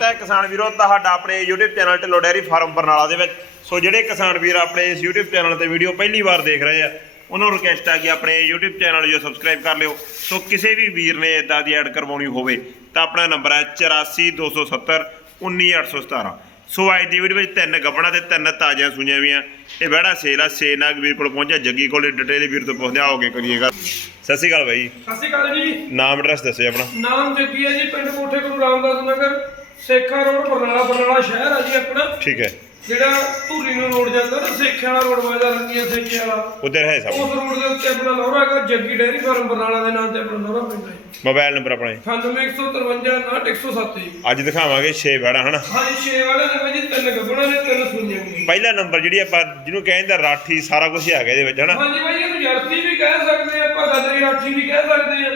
ਤਾਂ ਕਿਸਾਨ ਵੀਰੋ ਤੁਹਾਡਾ ਆਪਣੇ YouTube channel Dhillon dairy farm Barnala ਦੇ ਵਿੱਚ। ਸੋ ਜਿਹੜੇ ਕਿਸਾਨ ਵੀਰ ਆਪਣੇ ਇਸ YouTube ਚੈਨਲ ਤੇ ਵੀਡੀਓ ਪਹਿਲੀ ਵਾਰ ਦੇਖ ਰਹੇ ਆ ਉਹਨਾਂ ਨੂੰ ਰਿਕਵੈਸਟ ਆ ਕਿ ਆਪਣੇ YouTube ਚੈਨਲ ਨੂੰ ਸਬਸਕ੍ਰਾਈਬ ਕਰ ਲਿਓ। ਸੋ ਕਿਸੇ ਵੀ ਵੀਰ ਨੇ ਇਦਾਂ ਦੀ ਐਡ ਕਰਵਾਉਣੀ ਹੋਵੇ ਤਾਂ ਆਪਣਾ ਨੰਬਰ ਹੈ 84270 19817 ਸੋ ਅੱਜ ਦੀ ਵੀਡੀਓ ਵਿੱਚ ਤਿੰਨ ਗੱਬਣਾ ਤੇ ਤਿੰਨ ਤਾਜ਼ੀਆਂ ਸੂਈਆਂ ਵੀਆਂ। ਇਹ ਬਹਿੜਾ ਸੇਲ ਆ ਸੇ ਨਾਗ ਵੀਰ ਕੋਲ ਪਹੁੰਚਿਆ ਜੱਗੀ ਕੋਲੇ ਡਿਟੇਲ ਵੀਰ ਤੋਂ ਪੁੱਛਦੇ ਆਓਗੇ ਕਰੀਏਗਾ ਸਤਿ ਸ਼੍ਰੀ ਅਕਾਲ ਬਾਈ। ਸਤਿ ਸ਼੍ਰੀ ਅਕਾਲ ਜੀ। ਨਾਮ ਐਡਰੈਸ ਦੱਸਿਓ ਆਪਣਾ। ਨਾਮ ਜੱਗੀ ਹੈ ਜੀ ਪਿੰਡ ਕੋਠੇ ਗੁਰੂ ਰਾਮਦਾਸ ਨਗਰ। ਸੇਖਾ ਰੋਡ ਬਰਨਾਲਾ ਬਰਨਾਲਾ ਸ਼ਹਿਰ ਆ ਜੀ ਆਪਣਾ। ਠੀਕ ਹੈ। ਜਿਹੜਾ ਧੂਰੀ ਨੂੰ ਰੋਡ ਜਾਂਦਾ ਨਾ ਸੇਖੇ ਵਾਲਾ ਰੋਡ ਵਜਦਾ ਰੰਗੀਆਂ ਸੇਖੇ ਵਾਲਾ। ਉਧਰ ਹੈ ਸਭ। ਉਸ ਰੋਡ ਦੇ ਉੱਤੇ ਆਪਣਾ ਨੌਰਾ ਹੈਗਾ ਜੱਗੀ ਡੇਅਰੀ ਫਾਰਮ ਬਰਨਾਲਾ ਦੇ ਨਾਮ ਤੇ ਆਪਣਾ ਨੌਰਾ ਪਿੰਡ ਹੈ ਮੋਬਾਈਲ ਨੰਬਰ ਆਪਣਾ ਜੀ। 9153 107 ਜੀ। ਅੱਜ ਦਿਖਾਵਾਂਗੇ 6 ਬੈੜਾ ਹਨਾ? ਹਾਂਜੀ ਛੇ ਵਾਲੇ ਦੇ ਵਿੱਚ ਤਿੰਨ ਗੱਬਣਾ ਨੇ ਤਿੰਨ ਸੁਣੀਆਂ ਨੇ। ਪਹਿਲਾ ਨੰਬਰ ਜਿਹੜੀ ਆਪਾਂ ਜਿਹਨੂੰ ਕਹਿੰਦੇ ਰਾਠੀ ਸਾਰਾ ਕੁਝ ਹੈਗਾ ਇਹਦੇ ਵਿੱਚ ਹਨਾ? ਹਾਂਜੀ ਭਾਈ ਇਹਨੂੰ ਜਰਸੀ ਵੀ ਕਹਿ ਸਕਦੇ ਆ ਆਪਾਂ ਗਦਰੀ ਰਾਠੀ ਵੀ ਕਹਿ ਸਕਦੇ ਆ।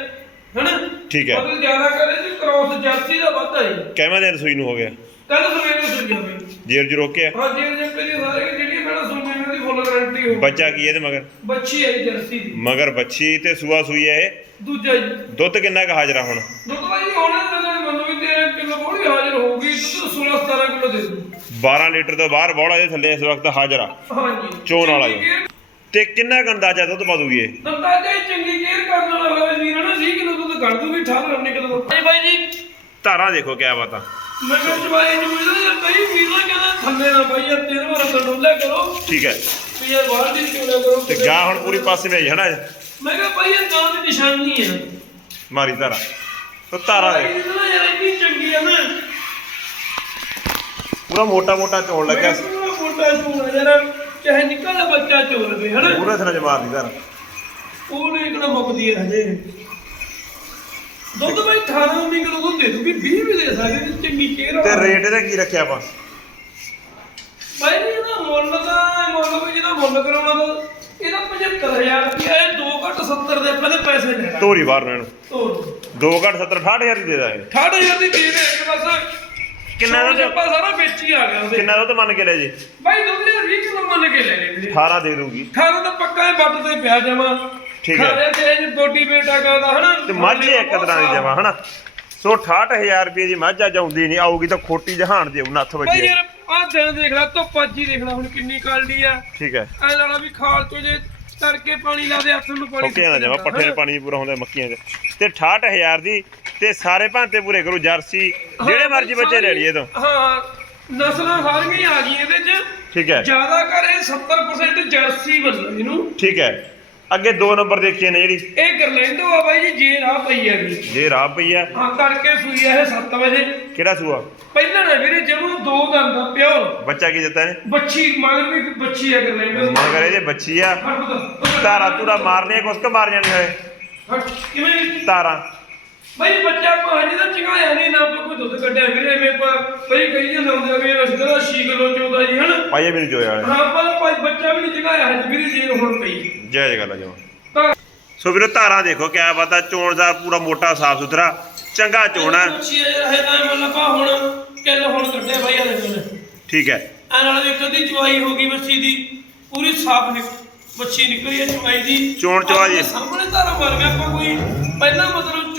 ਹਨਾ? ਠੀਕ ਹੈ। ਮਤਲਬ ਜ਼ਿਆਦਾ ਕਰੇ ਜੀ ਕ੍ਰੋਸ ਜਰਸੀ ਦਾ ਵੱਧ ਹੈ ਜੀ। ਕਿਵੇਂ ਦਿਨ ਸੂਈ ਨੂੰ ਹੋ ਗਿਆ? ਕੱਲ ਸਵੇਰੇ ਸੁਣੀਆਂ ਬਈ ਜੇਰ ਜੀ ਰੋਕਿਆ ਹਾਂ ਜੀ ਜੇ ਪਹਿਲੀ ਸਾਰੇ ਜਿਹੜੀ ਮੈਡਮ ਸੁਣੀ ਇਹਨਾਂ ਦੀ ਫੁੱਲ ਗਾਰੰਟੀ ਹੋ ਬੱਚਾ ਕੀ ਹੈ ਇਹਦੇ ਮਗਰ? ਬੱਚੀ ਹੈ ਜੀ ਜਰਸੀ ਦੀ। ਮਗਰ ਬੱਚੀ ਤੇ ਸੂਆ ਸੂਈ ਹੈ ਇਹ? ਦੂਜਾ ਜੀ। ਦੁੱਧ ਕਿੰਨਾ ਕੁ ਹਾਜ਼ਰਾ ਹੁਣ? ਦੁੱਧ ਭਾਈ ਹੁਣ ਇਹਨਾਂ ਮੰਨੋ ਵੀ 13 ਕਿਲੋ ਬੋਲੀ ਹਾਜ਼ਰ ਹੋਊਗੀ ਦੁੱਧ 16 17 ਕਿਲੋ ਦੇ ਦੂ 12 ਲੀਟਰ ਤੋਂ ਬਾਹਰ ਬੋਲਾ ਦੇ ਥੱਲੇ ਇਸ ਵਕਤ ਹਾਜ਼ਰ ਆ। ਹਾਂ ਜੀ ਚੋਣ ਵਾਲਾ ਜੀ। ਤੇ ਕਿੰਨਾ ਕੁ ਅੰਦਾਜ਼ਾ ਦੁੱਧ ਪਾ ਦੂਗੀ ਇਹ? ਅੰਦਾਜ਼ਾ ਹੀ ਚੰਗੀ ਕੇਅਰ ਕਰਨ ਵਾਲਾ ਹੋਵੇ ਵੀਰ ਹਨਾ? 20 ਕਿਲੋ ਦੁੱਧ ਕੱਢ ਦੂਗੀ 18 19 ਕਿਲੋ ਭਾਈ ਭਾਈ ਜੀ। ਧਾਰਾਂ ਦੇਖੋ ਕਿਆ ਬਾਤਾਂ। ਮੈਂ ਕਿਹਾ ਜਵਾਈ ਨੂੰ ਮਿਲਦਾ ਕਈ ਵੀਰ ਨਾ ਕਹਿੰਦਾ ਥੱਲੇ ਨਾ ਭਾਈ ਯਾਰ ਤੇਰੇ ਵਾਲਾ ਕੰਡੋਲਾ ਕਰੋ। ਠੀਕ ਹੈ। ਵੀ ਯਾਰ ਬਾਹਰ ਦੀ ਕਿਉਂ ਨਾ ਕਰੋ। ਤੇ ਗਾਂ ਹੁਣ ਪੂਰੀ ਪਾਸੇ ਵਿੱਚ ਹਨਾ ਮੈਂ ਕਿਹਾ ਭਾਈ ਇਹ ਗਾਂ ਦੀ ਨਿਸ਼ਾਨੀ ਹੈ ਮਾਰੀ ਧਾਰਾ। ਤੋ ਧਾਰਾ ਦੇ ਇਹ ਨਾ ਯਾਰ ਇੰਨੀ ਚੰਗੀ ਹੈ ਨਾ। ਪੂਰਾ ਮੋਟਾ ਮੋਟਾ ਚੋਣ ਲੱਗਿਆ। ਸੀ। ਮੋਟਾ ਚੋਣ ਜਰਾ ਚਾਹੇ ਨਿੱਕਾ ਬੱਚਾ ਚੋਲ ਲਵੇ ਹਨਾ? ਪੂਰੇ ਥਣਾ ਚ ਮਾਰਦੀ ਧਾਰਾ। ਉਹ ਨਹੀਂ ਕਿਹੜਾ ਮੁੱਕਦੀ ਹੈ ਹਜੇ? ਦੁੱਧ ਭਾਈ 18 19 ਕਿਲੋ ਦੁੱਧ ਦੇ ਦੂਗੀ 20 ਵੀ ਦੇ ਸਕਦੇ ਤੇ ਚੰਗੀ ਕੇਅਰ ਤੇ ਰੇਟ ਇਹਦਾ ਕੀ ਰੱਖਿਆ ਆਪਾਂ? ਜੀ ਇਹਦਾ ਮੁੱਲ ਦਾ ਮੁੱਲ ਵੀ ਜਿਹਦਾ ਮੁੱਲ ਕਰਾਉਣਾ ਤਾਂ ਇਹਦਾ 75000 ਰੁਪਇਆ ਇਹ 2 ਘੱਟ 70 ਦੇ ਪਹਿਲੇ ਪੈਸੇ ਲੈਣਾ ਧੋਰੀ ਬਾਹਰ ਨੂੰ ਇਹਨੂੰ ਤੋਰ ਦੋ ਘੱਟ 70 68000 ਦੀ ਦੇ ਦਾਂਗੇ। 68000 ਦੀ ਦੇ ਦੇ ਇੱਕ ਬਸ ਕਿੰਨਾ ਦੁੱਧ? ਆਪਾਂ ਸਾਰਾ ਵੇਚ ਹੀ ਆ ਗਿਆ ਉਹਦੇ। ਕਿੰਨਾ ਦੁੱਧ ਮੰਨ ਕੇ ਲੈ ਜੀ। ਭਾਈ ਦੁੱਧ ਦੇ 20 ਕਿਲੋ ਮੰਨ ਕੇ ਲੈ ਲੈ ਵੀਰੇ। 18 ਦੇ ਦੂਗੀ ਖਾਣਾ ਤਾਂ ਪੱਕਾ ਹੀ ਬੱਟ ਤੇ ਪਿਆ ਜਾਵਾਂ ਠੀਕ ਹੈ। ਖਾਣੇ ਤੇ ਇਹ ਬੋਡੀ ਬੇਟਾ ਦਾ ਹਨਾ? ਤੇ ਮੱਝ ਹੀ ਇੱਕ ਤਰ੍ਹਾਂ ਦੀ ਜਮਾ ਹਨਾ? ਸੋ 68000 ਰੁਪਏ ਦੀ ਮੱਝ ਅੱਜ ਆਉਂਦੀ ਨਹੀਂ ਆਊਗੀ ਤਾਂ ਖੋਟੀ ਜਹਾਨ ਦੇ ਨੱਥ ਭਾਈ ਵੱਜੀ। ਯਾਰ ਆਹ ਦਿਨ ਦੇਖ ਲੈ ਧੁੱਪ ਅੱਜ ਹੀ ਦੇਖ ਲੈ ਹੁਣ ਕਿੰਨੀ ਕਾਲਡੀ ਆ। ਠੀਕ ਹੈ। ਐ ਲਾਲਾ ਵੀ ਖਾਲ ਤੋਂ ਜੇ ਤੜਕੇ ਪਾਣੀ ਲਾ ਦੇ ਹੱਥ ਨੂੰ ਪਾਣੀ ਓਕੇ ਨਾ ਜਮਾ ਸੁੱਕ ਪੱਠੇ ਦੇ ਪਾਣੀ ਪੂਰਾ ਹੁੰਦਾ ਮੱਕੀਆਂ 'ਚ ਤੇ 68000 ਦੀ ਤੇ ਸਾਰੇ ਭਾਂਤੇ ਪੂਰੇ ਕਰੂ ਜਰਸੀ ਜਿਹੜੇ ਮਰਜ਼ੀ ਬੱਚੇ ਲੈ ਲਈਏ ਤੋਂ। ਹਾਂ ਨਸਲਾਂ ਸਾਰੀਆਂ ਹੀ ਆ ਗਈਆਂ ਇਹਦੇ ਚ। ਠੀਕ ਹੈ। ਜ਼ਿਆਦਾ ਕਰੇ 70% ਜਰਸੀ ਬੰਦਾ ਇਹਨੂੰ। ਠੀਕ ਹੈ। ਅੱਗੇ ਦੋ ਨੰਬਰ ਦੇਖੀਏ ਨੇ ਜਿਹੜੀ। ਇਹ ਗਰਲੈਂਡੋ ਆ ਬਾਈ ਜੀ ਜੇ ਰਾਹ ਪਈ ਹੈਗੀ ਜੇ ਰਾਹ ਪਈ ਆ। ਹਾਂ ਤੜਕੇ ਸੂਈ ਆ ਇਹ 7 ਵਜੇ। ਕਿਹੜਾ ਸੂਆ? ਪਹਿਲਾਂ ਨਾ ਵੀਰੇ ਜਦੋਂ ਦੋ ਦੰਦ ਦਾ ਪਿਓਰ। ਬੱਚਾ ਕੀ ਦਿੱਤਾ ਨੇ ਬੱਚੀ ਮਗਰ ਵੀ ਬੱਚੀ ਆ ਗਰਲੈਂਡੋ ਮਗਰ ਇਹਦੇ ਬੱਚੀ ਆ। ਧਾਰਾ ਧੂਰਾ ਮਾਰਨੀਆਂ ਕੁਛ ਕੁ ਮਾਰ ਜਾਣੀ ਹੋਏ। ਕਿਵੇਂ? ਧਾਰਾਂ। ਬਈ ਬੱਚਾ ਪਾਣੀ ਦਾ ਚੰਗਾਇਆ ਨਹੀਂ ਨਾ ਕੋਈ ਦੁੱਧ ਕੱਢਿਆ ਵੀਰੇ ਐਵੇਂ ਆਪਾਂ ਬਈ ਕਈ ਜਾਂਦੇ ਹੁੰਦੇ ਆ ਵੀ ਰਸਤੇ ਦਾ 6 ਕਿਲੋ ਚੋਦਾ ਜੀ ਹਨਾ? ਪਾਈਏ ਵੀ ਨਹੀਂ ਜੋਇਆ ਤਾਂ ਭਾਈ ਬੱਚਾ ਵੀ ਨਹੀਂ ਚੰਗਾਇਆ ਹੈ ਵੀਰੇ ਜੀ ਹੁਣ ਪਈ ਜੈ ਜੈ ਗੱਲ ਜਮਾ ਸੋ ਵੀਰੋ ਧਾਰਾਂ ਦੇਖੋ ਕਿਆ ਬਾਤ ਚੋਣ ਦਾ ਪੂਰਾ ਮੋਟਾ ਸਾਫ਼ ਸੁਥਰਾ ਚੰਗਾ ਚੋਣਾ ਬੱਚੀ ਹੈ ਤਾਂ ਮਤਲਬ ਆਪਾਂ ਹੁਣ ਕਿੱਲ ਹੁਣ ਕੱਢਿਆ ਬਾਈ ਆ ਦੇਖੋ ਠੀਕ ਹੈ। ਆ ਨਾਲ ਵੀ ਕਦੀ ਚਵਾਈ ਹੋ ਗਈ ਬੱਚੀ ਦੀ ਪੂਰੀ ਸਾਫ਼ ਬੱਚੀ ਨਿਕਲੀ ਹੈ ਚਵਾਈ ਦੀ। ਚੋਣ ਚਵਾ ਜੀ। ਆਪਣੇ ਸਾਹਮਣੇ ਧਾਰਾ ਮਾਰ ਗਿਆ ਆਪਾਂ ਕੋਈ ਪਹਿਲਾਂ ਮਤਲਬ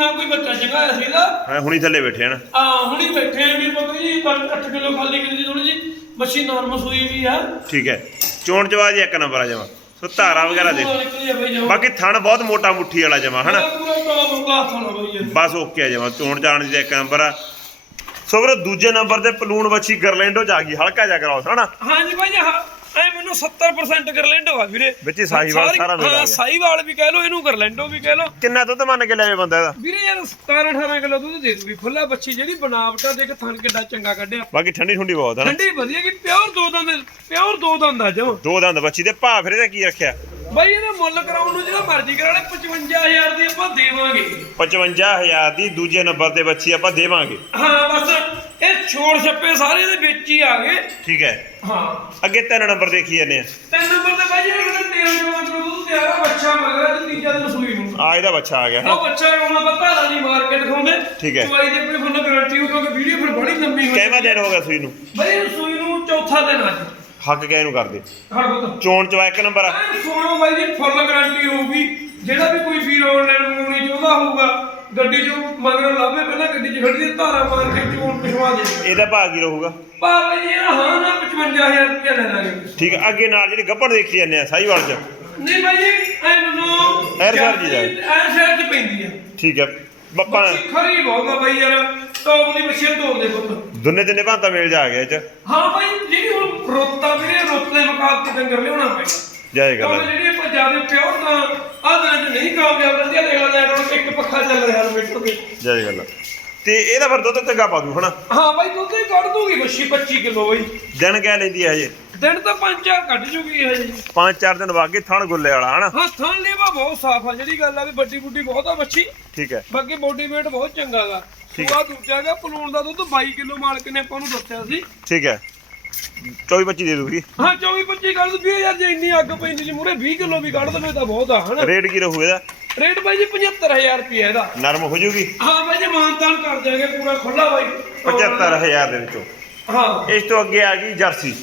ਨਾ ਕੋਈ ਬੱਚਾ ਚੰਗਾਇਆ ਸੀਗਾ ਹਾਂ ਹੁਣੀ ਥੱਲੇ ਬੈਠੇ ਹਨ। ਆ ਹੁਣੀ ਬੈਠੇ ਆ ਵੀ ਪਤਾ ਜੀ 8 ਕਿਲੋ ਖਾਲੀ ਕਿਲੋ ਥੋੜੀ ਜੀ ਬੱਚੀ ਨਾਰਮਲ ਹੋਈ ਵੀ ਆ। ਠੀਕ ਹੈ। ਚੋਣ ਚਵਾ ਜੀ ਇੱਕ ਨੰਬਰ ਆ ਜਮਾ। ਸੋ ਧਾਰਾ ਵਗੈਰਾ ਜਮਾਂ। ਬਾਕੀ ਥਣ ਬਹੁਤ ਮੋਟਾ ਮੁੱਠੀ ਵਾਲਾ ਜਮਾ ਹਨਾ? ਪੂਰਾ। ਬਸ ਓਕੇ ਆ ਜਮਾ। ਚੋਣ ਜਾਣ ਦੀ ਇੱਕ ਨੰਬਰ ਆ। ਸੋ ਵੀਰੋ ਦੂਜੇ ਨੰਬਰ ਤੇ ਪਲੂਣ ਬੱਚੀ ਗਰਲੈਂਡੋ ਚ ਆ ਗਈ। ਹਲਕਾ ਜਾ ਕਰਾਓ ਹਨਾ? ਹਾਂਜੀ ਭਾਈ ਐ ਮੈਨੂੰ 70% ਗਰਲੈਂਡੋ ਆ ਵੀਰੇ। ਵਿੱਚ ਹੀ ਸਾਹੀਵਾਲ ਸਾਰੀ- ਸਾਰਾ ਮਿਲ ਹਾਂ ਗਿਆ। ਸਾਹੀਵਾਲ ਵੀ ਕਹਿ ਲੋ ਇਹਨੂੰ ਗਰਲੈਂਡੋ ਵੀ ਕਹਿ ਲੋ ਕਿੰਨਾ ਦੁੱਧ ਮੰਨ ਕੇ ਲੈਵੇ ਬੰਦਾ ਇਹਦਾ? ਵੀਰੇ ਯਾਰ 17 18 ਕਿਲੋ ਦੁੱਧ ਦੇ ਦੂਗੀ ਖੁੱਲਾ ਬੱਚੀ ਜਿਹੜੀ ਬਨਾਵਟਾ ਦੇਖ ਥਣ ਕਿੱਡਾ ਚੰਗਾ ਕੱਢਿਆ। ਬਾਕੀ ਠੰਡੀ ਠੁੰਡੀ ਬਹੁਤ ਹੈ ਨਾ। ਠੰਡੀ ਵਧੀਆ ਕਿ ਪਿਓਰ ਦੋ ਦੰਦ ਪਿਓਰ ਦੋ ਦੰਦ ਆ ਜੋ। ਦੋ ਦੰਦ ਬੱਚੀ ਤੇ ਭਾ ਫਿਰ ਇਹਦਾ ਕੀ ਰੱਖਿਆ? ਬਾਈ ਇਹਦਾ ਮੁੱਲ ਕਰਾਉਣ ਨੂੰ ਜਿਹੜਾ ਮਰਜ਼ੀ ਕਰਾ ਲੈ 55000 ਦੀ ਆਪਾਂ ਦੇਵਾਂਗੇ। 55000 ਦੀ ਦੂਜੇ ਨੰਬਰ ਤੇ ਬੱਚੀ ਆਪਾਂ ਦੇਵਾਂਗੇ। ਹਾਂ ਬਸ। ਇਹ ਛੋੜ ਛੱਪੇ ਸਾਰੇ ਦੇ ਵਿੱਚ ਹੀ ਆ ਗਏ। ਠੀਕ ਹੈ। ਹਾਂ। ਅੱਗੇ ਤਿੰਨ ਨੰਬਰ ਦੇਖੀ ਜਾਂਦੇ ਆ। ਤਿੰਨ ਨੰਬਰ ਤੇ ਬਾਈ ਜਿਹੜਾ 13 ਜਵਾਂ ਕਿਲੋ ਦੁੱਧ ਤਿਆਰ ਆ ਬੱਚਾ ਮਗਰ ਤੇ ਤੀਜਾ ਦਿਨ ਸੂਈ ਨੂੰ। ਆ ਇਹਦਾ ਬੱਚਾ ਆ ਗਿਆ। ਹਾਂ ਉਹ ਬੱਚਾ ਆਪਾਂ ਧਾਰਾ ਦੀ ਮਾਰਕੀਟ ਦਿਖਾਉਂਦੇ। ਠੀਕ ਹੈ। ਚੁਆਈ ਦੇ ਆਪਣੇ ਫੁੱਲ ਗਾਰੰਟੀ ਹੋ ਕਿਉਂਕਿ ਵੀਡੀਓ ਫਿਰ ਬੜੀ ਲੰਮੀ ਹੋ ਕਿੰਨਾ ਦਿਨ ਹੋ ਗਿਆ ਸੂਈ ਨੂੰ? ਬਈ ਸੂਈ ਨੂੰ ਚੌਥਾ ਦਿਨ ਅੱਜ। ਹੱਕ ਗਿਆ ਇਹਨੂੰ ਕਰਦੇ ਚੋਣ ਚਵਾ ਇੱਕ ਨੰਬਰ ਆ। ਸੋਨੋ ਬਾਈ ਦੀ ਫੁੱਲ ਗਾਰੰਟੀ ਹੋਊਗੀ। ਜਿਹੜਾ ਵੀ ਕੋਈ ਵੀਰ ਆਨਲਾਈਨ ਮੰਗਾਉਣੀ ਚਾਹੁੰਦਾ ਹੋਊਗਾ ਗੱਡੀ ਚੋਂ ਮਗਰ ਲਾਵੇ ਪਹਿਲਾਂ ਗੱਡੀ 'ਚ ਖੜੀ ਧਾਰਾ ਮਾਰ ਕੇ ਚੋਣ ਪਿਛਵਾ ਦੇ। ਇਹਦਾ ਭਾਅ ਕੀ ਰਹੂਗਾ। ਬਾਬਾ ਜੀ ਇਹ ਹਾਂ ਨਾ 55000 ਰੁਪਏ ਲੈ ਲਾਂਗੇ। ਠੀਕ ਹੈ ਅੱਗੇ ਨਾਲ ਜਿਹੜੀ ਗੱਭਣ ਦੇਖੀ ਜਾਂਦੇ ਆ ਸਾਈਵਾਲ ਚ। ਨਹੀਂ ਭਾਈ ਜੀ ਐ ਮੈਨੂੰ ਐਰ ਸ਼ਹਿਰ ਦੀ। ਐ ਸ਼ਹਿਰ 'ਚ ਪੈਂਦੀ ਆ। ਠੀਕ ਹੈ ਬੱਪਾ ਖਰੀ ਬਹੁਤ ਆ ਬਾਈ ਯਾਰ ਟੌਪ ਦੀ ਬੱਚੀ ਤੋੜ ਦੇ ਪੁੱਤ। ਦੁੰਨੇ ਤਿੰਨੇ ਭਾਂਤਾ ਮੇਲ ਜਾ ਗਿਆ ਇਹ ਚ। ਹਾਂ ਬਾਈ ਜਿਹੜੀ ਹੁਣ ਰੋਤਾ ਵੀਰੇ ਰੋਤ ਮੁਕਾਬਲੇ ਡੰਗਰ ਲਿਆਉਣਾ ਪੈਗਾ ਜਾਏ ਗੱਲ ਕਿਉਂਕਿ ਜਿਹੜੀ ਜ਼ਿਆਦਾ ਪਿਓਰ ਤਾਂ ਆਹ ਦਿਨਾਂ 'ਚ ਨਹੀਂ ਕਾਮਯਾਬ ਰਹਿੰਦੀ ਆ ਦੇਖ ਲੈ ਹੁਣ ਇੱਕ ਪੱਖਾ ਚੱਲ ਰਿਹਾ ਮੀਟਰ ਤੇ। ਜਾਏ ਗੱਲ ਤੇ ਇਹਦਾ ਫਿਰ ਦੁੱਧ ਚੰਗਾ ਪਾ ਦੂ ਹਨਾ? ਹਾਂ ਬਾਈ ਦੁੱਧ ਹੀ ਕੱਢ ਦੂਗੀ ਬੱਚੀ 25 ਕਿਲੋ ਬਾਈ। ਦਿਨ ਕਹਿ ਲੈਂਦੀ ਹੈ ਹਜੇ ਦਿਨ ਤਾਂ ਪੰਜ ਚਾਰ ਕੱਢ ਜੂਗੀ ਇਹ ਜੀ। ਪੰਜ ਚਾਰ ਦਿਨ ਵਾਗੇ ਥਣ ਗੁੱਲੇ ਵਾਲਾ ਹਨਾ? ਹਾਂ ਥਣ ਲੇਵਾ ਬਹੁਤ ਸਾਫ਼ ਆ ਜਿਹੜੀ ਗੱਲ ਆ ਵੀ ਵੱਡੀ ਬੁੱਢੀ ਬਹੁਤ ਆ ਬੱਚੀ ਠੀਕ ਹੈ ਬਾਕੀ ਬੋਡੀ weight ਬਹੁਤ ਚੰਗਾ ਗਾ। ਸੂਆ ਦੂਜਾ ਗਾ ਪਲੂਣ ਦਾ ਦੁੱਧ 22 ਕਿਲੋ ਮਾਲਕ ਨੇ ਆਪਾਂ ਨੂੰ ਦੱਸਿਆ ਸੀ। ਠੀਕ ਹੈ 24 25 ਦੇ ਦੂਗੀ। ਹਾਂ 24 25 ਕੱਢ ਦੂ ਯਾਰ ਜੇ ਇੰਨੀ ਅੱਗ ਪੈਂਦੀ ਜੀ ਮੂਰੇ 20 ਕਿਲੋ ਵੀ ਕੱਢ ਦਵੇ ਤਾਂ ਬਹੁਤ ਆ ਹਨਾ? ਰੇਟ ਕੀ ਰਹੂ ਇਹਦਾ? ਰੇਟ ਬਾਈ ਜੀ 75000 ਰੁਪਏ ਇਹਦਾ। ਨਰਮ ਹੋ ਜੂਗੀ? ਹਾਂ ਬਾਈ ਜੀ ਮਾਨਤਾਨ ਕਰ ਦਿਆਂਗੇ ਪੂਰਾ ਖੁੱਲਾ ਬਾਈ। 75000 ਦੇ ਵਿੱਚੋਂ। ਹਾਂ। ਇਸ ਤੋਂ ਅੱਗੇ ਆ ਗਈ ਜਰਸੀ।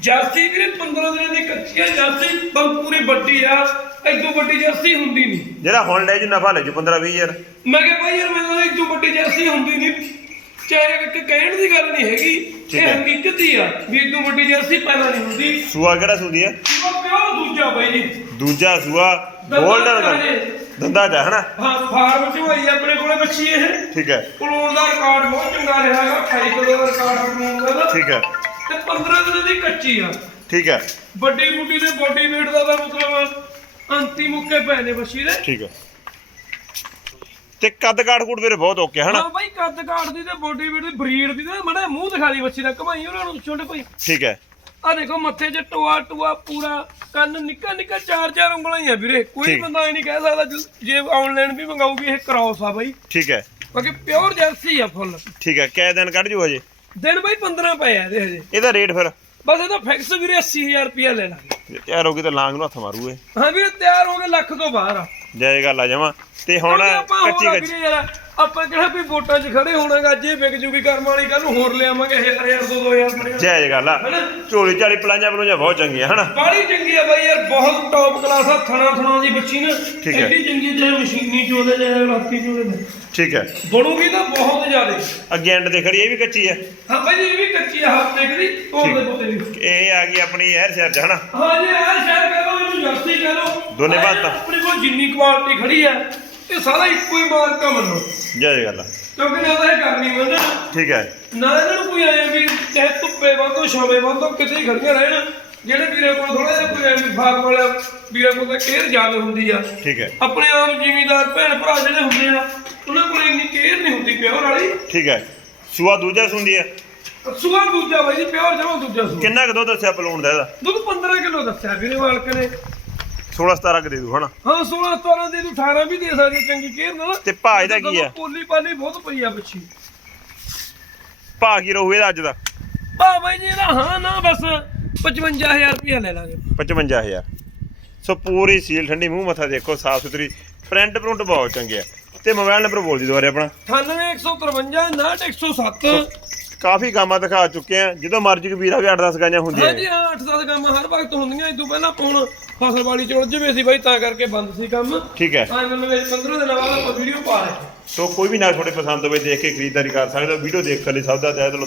ਜਰਸੀ ਵੀਰੇ 15 ਦਿਨਾਂ ਦੀ ਕੱਚੀ ਆ ਜਰਸੀ ਪੂਰੀ ਵੱਡੀ ਆ ਐਦੋਂ ਵੱਡੀ ਜਰਸੀ ਹੁੰਦੀ ਨਹੀਂ। ਜਿਹੜਾ ਹੁਣ ਲੈ ਜੂ ਨਫਾ ਲੈ ਜੂ 15 20000 ਮੈਂ ਕਿਹਾ ਭਾਈ ਯਾਰ ਮੈਨੂੰ ਐਦੋਂ ਵੱਡੀ ਜਰਸੀ ਹੁੰਦੀ ਨਹੀਂ। ਚਾਹੇ ਇੱਕ ਕਹਿਣ ਦੀ ਗੱਲ ਨਹੀਂ ਹੈਗੀ। ਇਹ। ਹਕੀਕਤ ਹੀ ਆ ਵੀ ਐਦੋਂ ਵੱਡੀ ਜਰਸੀ ਪਹਿਲਾਂ ਨਹੀਂ ਹੁੰਦੀ। ਸੂਆ ਕਿਹੜਾ ਸੂਦੀ ਹੈ? ਉਹ ਪਿਓ ਦੂਜਾ ਬਾਈ ਜੀ। ਦੂਜਾ ਸੂਆ ਗੋਲਡਨ ਇਹ। ਦੰਦਾ ਜਾ ਹਨਾ ਹਾਂ ਫਾਰਮ ਚ ਹੋਈ ਆਪਣੇ ਕੋਲੇ ਬੱਚੀ ਇਹ। ਠੀਕ ਹੈ। ਕਲੋਨ ਦਾ ਰਿਕਾਰਡ ਬਹੁਤ ਚੰਗਾ ਰਿਹਾ ਹੈਗਾ 28 ਕਿਲੋ ਦਾ ਰਿਕਾਰਡ ਕਲੋਨ ਦਾ। ਠੀਕ ਹੈ। ਤੇ 15 ਦਿਨਾਂ ਦੀ ਕੱਚੀ ਆ। ਠੀਕ ਹੈ। ਵੱਡੀ ਬੁੱਢੀ ਦੇ ਬੋਡੀ weight ਦਾ ਮਤਲਬ ਅੰਤੀ ਮੁੱਕੇ ਪੈ ਨੇ ਬੱਚੀ ਦੇ। ਠੀਕ ਹੈ। ਤੇ ਕੱਦ ਕਾਠ ਕੂਟ ਮੇਰੇ ਬਹੁਤ ਓਕੇ ਹਨਾ? ਹਾਂ ਬਾਈ ਕੱਦ ਕਾਠ ਦੀ ਤੇ ਬੋਡੀ weight ਦੀ ਬਰੀਡ ਦੀ ਤੇ ਮੜਾ ਮੂੰਹ ਦਿਖਾ ਦੀ ਬੱਚੀ ਦਾ ਕਮਾਈ ਉਹਨਾਂ ਨੂੰ ਛੋਟੇ ਭਾਈ। ਠੀਕ ਹੈ। ਆ ਦੇਖੋ ਮੱਥੇ 'ਚ ਟੋਆ ਟੋਆ ਪੂਰਾ ਕੰਨ ਨਿੱਕਾ ਨਿੱਕਾ ਚਾਰ ਚਾਰ ਉਂਗਲਾਂ ਹੀ ਆ ਵੀਰੇ। ਕੋਈ। ਬੰਦਾ ਇਹ ਨਹੀਂ ਕਹਿ ਸਕਦਾ ਜੇ- ਆਨਲਾਈਨ ਵੀ ਮੰਗਾਊਗੀ ਇਹ ਕ੍ਰਾਸ ਆ ਬਾਈ। ਠੀਕ ਹੈ। ਬਾਕੀ ਪਿਓਰ ਜਰਸੀ ਆ ਫੁੱਲ ਠੀਕ ਹੈ ਕਿਹ ਦਿਨ ਕੱਢ ਜੂ ਹਜੇ? ਦਿਨ ਬਾਈ 15 ਪਏ ਆ ਇਹਦੇ ਹਜੇ। ਇਹਦਾ ਰੇਟ ਫਿਰ? ਬਸ ਇਹਦਾ ਫਿਕਸ ਵੀਰੇ 80000 ਰੁਪਇਆ ਲੈ ਲਾਂਗੇ ਤਿਆਰ ਹੋ ਗਈ ਤਾਂ ਲਾਂਗ ਨੂੰ ਹੱਥ ਮਾਰੂ ਇਹ। ਹਾਂ ਵੀਰੇ ਤਿਆਰ ਹੋ ਗਏ ਲੱਖ ਤੋਂ ਬਾਹਰ ਆ। ਜਾਏ ਗੱਲ ਆ ਜਾਵਾਂ ਤੇ ਹੁਣ ਕੱਚੀ ਕੱਚੀ ਆਪਾਂ ਕਿਹੜਾ ਵੀ ਵੋਟਾਂ 'ਚ ਖੜੇ ਹੋਣਾਗਾ ਜੇ ਵਿਕ ਜੂਗੀ ਕਰਮ ਵਾਲੀ ਕੱਲ ਨੂੰ ਹੋਰ ਲਿਆਵਾਂਗੇ 1000 2 2000 ਬਣੇ ਜਾਏ ਗੱਲ ਆ। ਝੋਲੀ ਝਾਲੀ ਪਲਾਂਜਾ ਪਲੂੰਜਾ ਬਹੁਤ ਚੰਗੀਆਂ ਹਨਾ? ਬਾੜੀ ਚੰਗੀ ਆ ਬਾਈ ਯਾਰ ਬਹੁਤ ਟੌਪ ਕਲਾਸ ਆ ਥਣਾ ਥਣਾ ਦੀ ਬੱਚੀ ਨਾ ਠੀਕ ਹੈ। ਐਡੀ ਚੰਗੀ ਜੇ ਮਸ਼ੀਨੀ ਚੋਲੇ ਜੇ ਰਾਤੀ ਚੋਲੇ ਦੇ। ਠੀਕ ਹੈ। ਬਣੂਗੀ ਤਾਂ ਬਹੁਤ ਜ਼ਿਆਦਾ। ਅੱਗੇ ਐਂਡ ਤੇ ਖੜੀ ਇਹ ਵੀ ਕੱਚੀ ਹੈ ਹਾਂ ਬਾਈ ਇਹ ਵੀ ਕੱਚੀ ਆ ਹੱਥ ਦੇਖਦੀ ਤੋੜ ਦੇ ਪੁੱਤੇ ਇਹ ਆ ਗਈ ਆਪਣੀ ਹੈਰ ਸ਼ਹਿਰ ਚ ਹਨਾ? ਹਾਂ ਜੀ ਆ ਸ਼ਾਇਦ ਕਹ ਲਓ ਇਹਨੂੰ ਜਰਸੀ ਕਹ ਲਓ। ਦੋਨੇ ਬਾਤਾਂ। ਆਪਣੇ ਕੋਲ ਜਿੰਨੀ ਕੁਆਲਿਟੀ ਖੜੀ ਆ ਇਹ ਸਾਰਾ ਇੱਕੋ ਹੀ ਮਾਰਕਾ ਮੰਨੋ। ਜਾਏ ਗੱਲ ਆ ਕਿਉਂਕਿ ਨਾ ਤਾਂ ਇਹ ਕਰਨੀ ਮੰਨਣਾ। ਠੀਕ ਹੈ। ਨਾ ਇਹਨਾਂ ਨੂੰ ਕੋਈ ਆਏ ਵੀ ਚਾਹੇ ਧੁੱਪੇ ਵਾਂਧੋ ਛਾਵੇਂ ਵਾਂਧੋ ਕਿਤੇ ਹੀ ਖੜੀਆਂ ਰਹਿਣ। ਜਿਹੜੇ ਵੀਰੇ ਕੋਲ ਥੋੜਾ ਜਿਹਾ ਕੋਈ ਐਵੇਂ ਭਾਗ ਵਾਲਾ ਵੀਰੇ ਕੋਲ ਤਾਂ ਕੇਅਰ ਜ਼ਿਆਦਾ ਹੁੰਦੀ ਆ। ਠੀਕ ਹੈ। ਆਪਣੇ ਆਮ ਜ਼ਿਮੀਂਦਾਰ ਭੈਣ ਭਰਾ ਜਿਹੜੇ ਹੁੰਦੇ ਆ ਉਹਨਾਂ ਕੋਲ ਇੰਨੀ ਕੇਅਰ ਨਹੀਂ ਹੁੰਦੀ ਪਿਓਰ ਵਾਲੀ। ਠੀਕ ਹੈ। ਸੂਆ ਦੂਜਾ ਸੁੰਦੀ ਹੈ ਸੁਆ ਦੂਜਾ ਬਾਈ ਜੀ ਪਿਓਰ ਜਮਾ ਦੂਜਾ ਸੁਆ। ਕਿੰਨਾ ਕੁ ਦੁੱਧ ਦੱਸਿਆ ਪਲੂਣ ਦਾ ਇਹਦਾ? ਦੁੱਧ 15 ਕਿਲੋ ਦੱਸਿਆ ਵੀਰੇ ਮਾਲਕ ਨੇ। 16 17 ਕੁ ਦੇ ਦੂ ਹਨਾ? ਹਾਂ 16 17 ਦੇ ਤੂੰ 18 ਵੀ ਦੇ ਸਕਦੀ ਚੰਗੀ ਕੇਅਰ ਨਾਲ। ਤੇ ਭਾਅ ਇਹਦਾ ਕੀ ਹੈ ਪੋਲੀ ਪਾਲੀ ਬਹੁਤ ਪਈ ਆ ਬੱਚੀ ਭਾਅ ਕੀ ਰਹੂ ਇਹਦਾ ਅੱਜ ਦਾ? ਭਾ ਬਾਈ ਜੀ ਇਹਦਾ ਹਾਂ ਨਾ ਬਸ 55000 ਰੁਪਇਆ ਲੈ ਲਾਂਗੇ। 55000 ਸੋ ਪੂਰੀ ਸੀਲ ਠੰਡੀ ਮੂੰਹ ਮੱਥਾ ਦੇਖੋ ਸਾਫ਼ ਸੁਥਰੀ ਪ੍ਰਿੰਟ ਪ੍ਰਿੰਟ ਬਹੁਤ ਚੰਗੇ ਆ। ਤੇ ਮੋਬਾਈਲ ਨੰਬਰ ਬੋਲ ਦੀ ਦੁਬਾਰੇ ਆਪਣਾ। 98153 98107 ਕਾਫੀ ਕਾਮਾਂ ਦਿਖਾ ਚੁੱਕੇ ਆ ਜਦੋਂ ਮਰਜ਼ੀ ਕਬੀਰਾ ਵੀ 8-10 ਗਾਈਆਂ ਹੁੰਦੀਆਂ ਹਾਂਜੀ ਹਾਂ 8-7 ਕੰਮ ਹਰ ਵਕਤ ਹੁੰਦੀਆਂ ਤੋਂ ਪਹਿਲਾਂ ਹੁਣ ਫਸਲ ਵਾਲੀ ਚ ਉਲਝ ਗਏ ਸੀ ਬਾਈ ਤਾਂ ਕਰਕੇ ਬੰਦ ਸੀ ਕੰਮ। ਠੀਕ ਹੈ। ਹਾਂ ਮੈਨੂੰ ਮੇਰੇ 15 ਦਿਨਾਂ ਬਾਅਦ ਆਪਾਂ ਵੀਡੀਓ ਪਾ ਰਹੇ ਸੋ ਕੋਈ ਵੀ ਨਾ ਤੁਹਾਡੇ ਪਸੰਦ ਹੋਵੇ ਦੇਖ ਕੇ ਖਰੀਦਦਾਰੀ ਕਰ ਸਕਦੇ ਹੋ ਵੀਡੀਓ ਦੇਖ ਲਈ ਸਭ ਦਾ ਤਹਿ ਦਿਲੋਂ